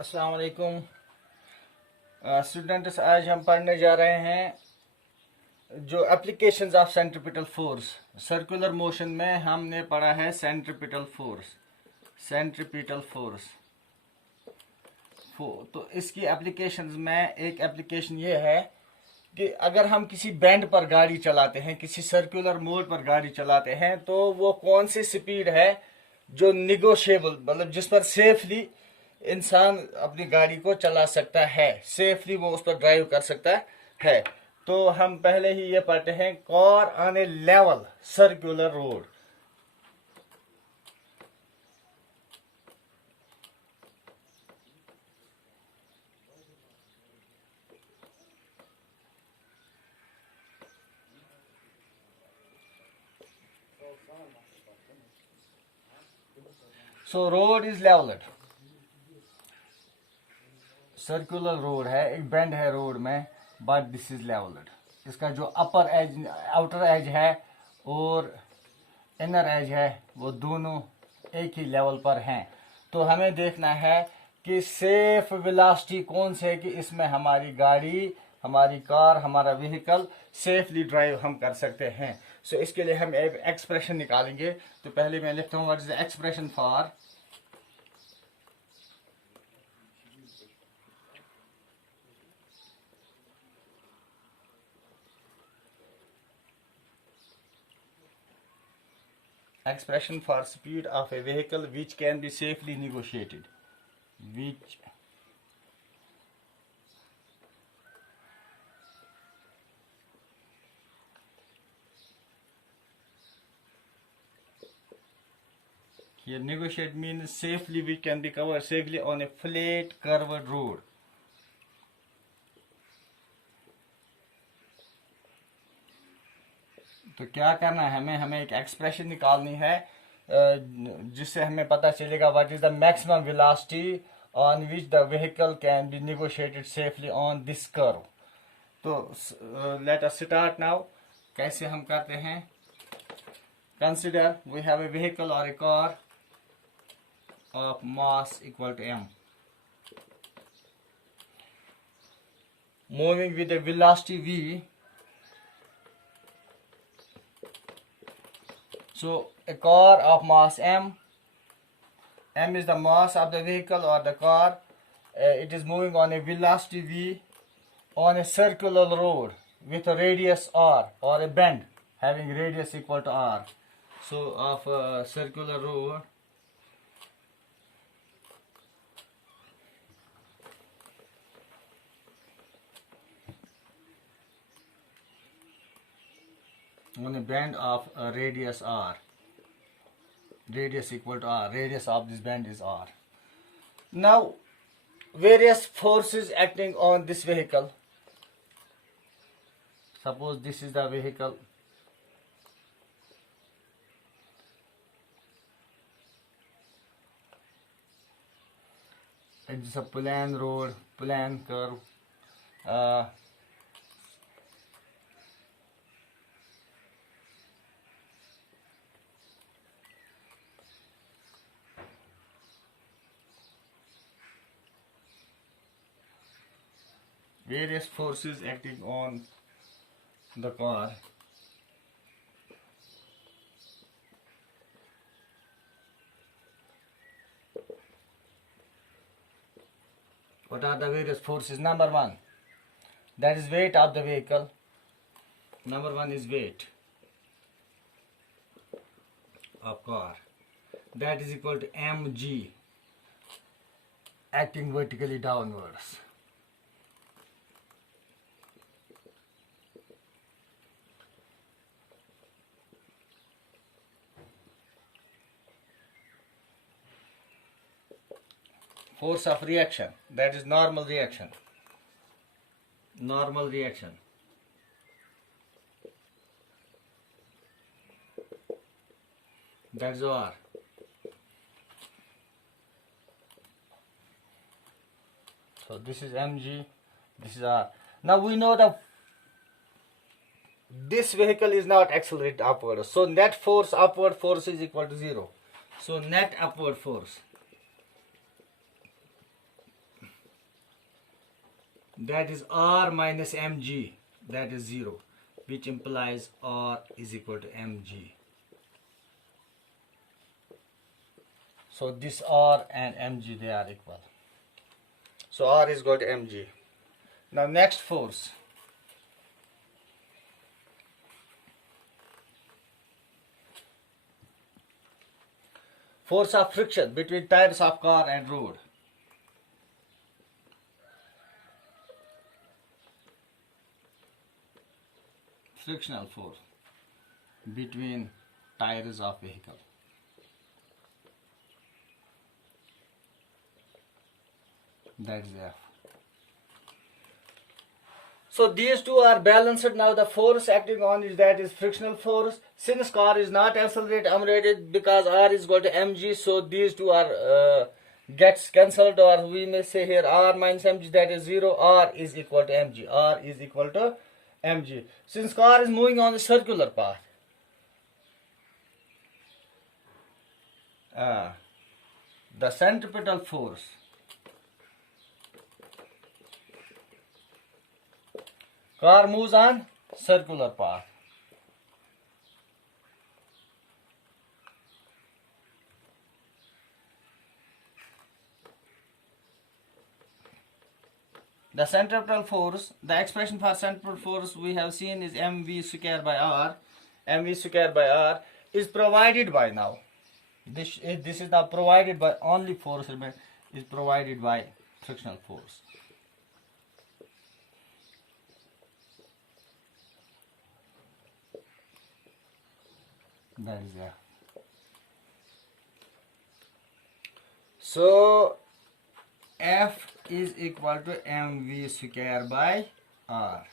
अस्सलाम वालेकुम स्टूडेंट्स। आज हम पढ़ने जा रहे हैं जो applications of centripetal force. Circular motion में हमने पढ़ा है सेंट्रीपिटल फोर्स। सेंट्रीपिटल फोर्स तो इसकी एप्लीकेशंस में एक एप्लीकेशन ये है कि अगर हम किसी बैंड पर गाड़ी चलाते हैं, किसी सर्कुलर मोड पर गाड़ी चलाते हैं, तो वो कौन सी स्पीड है जो निगोशिएबल, मतलब जिस पर सेफली इंसान अपनी गाड़ी को चला सकता है, सेफली वो उस पर ड्राइव कर सकता है। तो हम पहले ही ये पढ़ते हैं, car on a level circular road. So road is levelled, circular road है, एक बेंड है रोड में, बट दिस इज लेवल्ड। इसका जो अपर एज, आउटर एज है और इनर एज है, वो दोनों एक ही लेवल पर हैं। तो हमें देखना है कि सेफ वेलोसिटी कौन से है कि इसमें हमारी गाड़ी, हमारी कार, हमारा व्हीकल सेफली ड्राइव हम कर सकते हैं। सो इसके लिए हम एक एक्सप्रेशन निकालेंगे। तो पहले मैं लिखता हूँ what is the expression for expression for speed of a vehicle which can be safely negotiated, which here negotiate means safely, which can be covered safely on a flat curved road. तो क्या करना है हमें एक expression निकालनी है जिससे हमें पता चलेगा what is the maximum velocity on which the vehicle can be negotiated safely on this curve. तो लेट अस स्टार्ट नाउ। कैसे हम करते हैं? Consider we have a vehicle और a car of mass equal to m moving with a velocity v. So a car of mass m is the mass of the vehicle or the car. It is moving on a velocity v on a circular road with a radius r, or a bend having radius equal to r. So of a circular road on a bend of a radius r, radius equal to r, radius of this bend is r. Now various forces acting on this vehicle. Suppose this is the vehicle, it's a plain road, plain curve. Various forces acting on the car. What are the various forces? Number one, that is weight of the vehicle. Number one is weight of car. That is equal to mg, acting vertically downwards. Force of reaction, that is normal reaction. Normal reaction. That's R. So this is mg, this is r. Now we know that this vehicle is not accelerated upward, so net force, upward force is equal to 0. So net upward force that is R minus mg, that is 0, which implies R is equal to mg. So this R and mg, they are equal. So R is equal to mg. Now next force. Force of friction between tires of car and road. Frictional force between tires of vehicle. That is F. So these two are balanced. Now the force acting on is, that is frictional force. Since car is not accelerated because R is equal to mg, so these two are gets cancelled, or we may say here R minus mg, that is 0. R is equal to mg. R is equal to mg. Since car is moving on the circular path, the centripetal force car moves on circular path. The centripetal force, the expression for centripetal force we have seen is mv square by r. mv square by r is provided by now. This is now provided by, only force is provided by frictional force. That is there. So F is equal to mv square by r.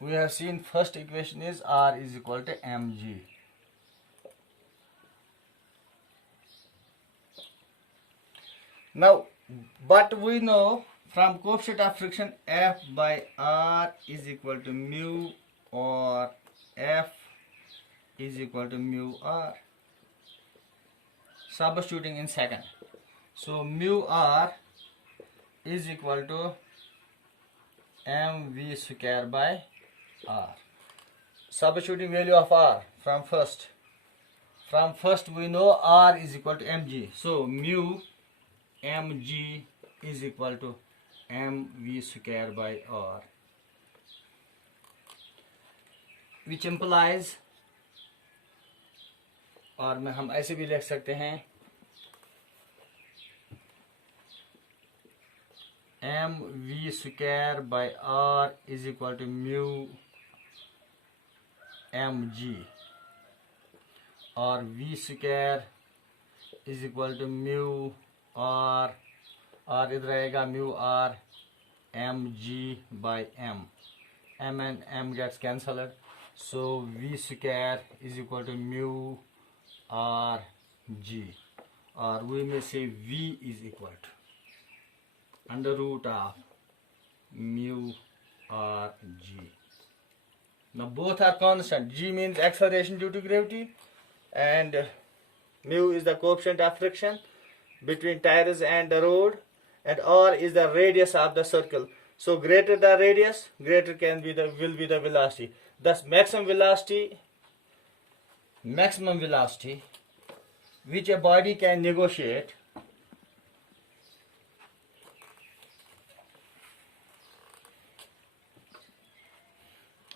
We have seen first equation is R is equal to mg. Now, but we know from coefficient of friction F by R is equal to mu, or F is equal to mu R. Substituting in second. So mu R is equal to mv square by R. Substituting value of R from first. From first we know R is equal to mg. So mu mg is equal to mv square by R, which implies, और में हम ऐसे भी लिख सकते हैं mv square by R is equal to mu mg, और v square is equal to mu R इधर आएगा mu R mg by m. M and m gets cancelled, so v square is equal to mu R g, or we may say v is equal to under root of mu R g. Now both are constant. G means acceleration due to gravity, and mu is the coefficient of friction between tires and the road, and R is the radius of the circle. So greater the radius, greater will be the velocity. Thus maximum velocity which a body can negotiate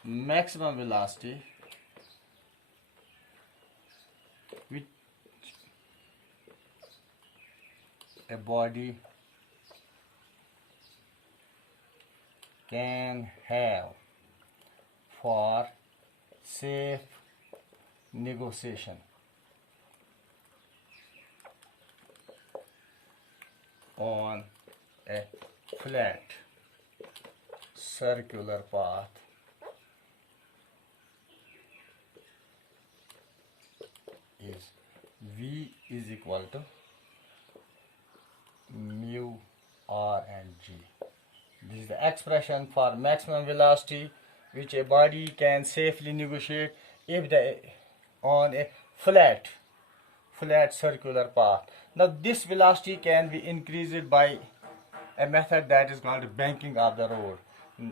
maximum velocity which a body can have for safe negotiation on a flat circular path is V is equal to mu R and G. This is the expression for maximum velocity which a body can safely negotiate if the on a flat circular path. Now this velocity can be increased by a method that is called banking of the road,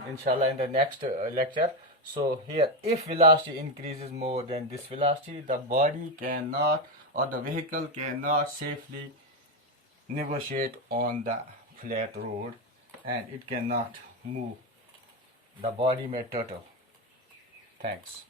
inshallah in the next lecture. So here, if velocity increases more than this velocity, the body cannot, or the vehicle cannot safely negotiate on the flat road, and it cannot move. The body may turtle. Thanks.